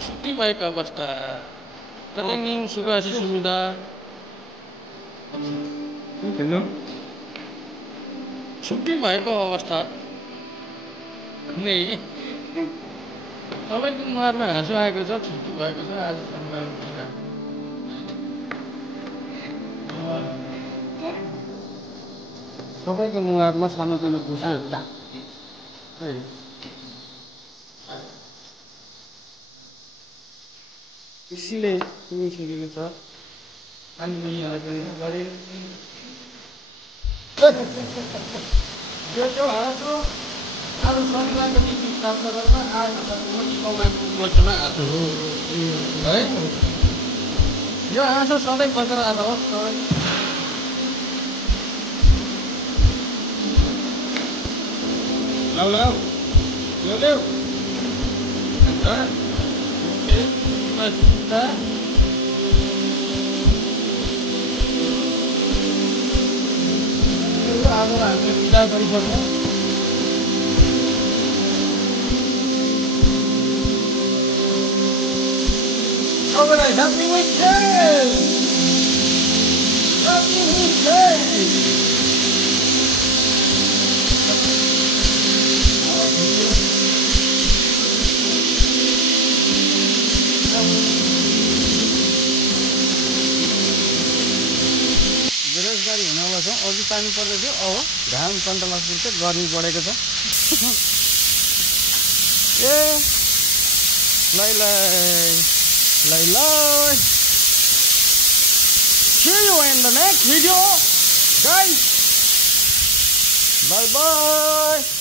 छुट्टी भएको अवस्था ट्रेनिङ सुरक्षित सुविधा छुट्टी भएको अवस्था नै सबैको मुहारमा हाँसो आएको छ छुट्टी भएको छ आज सबैको मुहारमा सानोतिनो खुसीहरू खुसीले सुनिसकेको छ अनि गरे यो हाँसो आज शनिबारको दिन प्राप्त गर्न आज कमाएको मोर्चामा हाँसो हो है यो हाँसो सधैँ बरकरार होस् लाउ ल्याउ आज हामीले विदा गरिसक्यौँ सबैलाई ह्याप्पी विकेन्ड ह्याप्पी विकेन्ड बेरोजगारी हुन छ अघि पानी पर्दै थियो अब घाम कन्ट्रोलमा पुग्छ गर्मी बढेको छ ए लै see you in the next video guys bye bye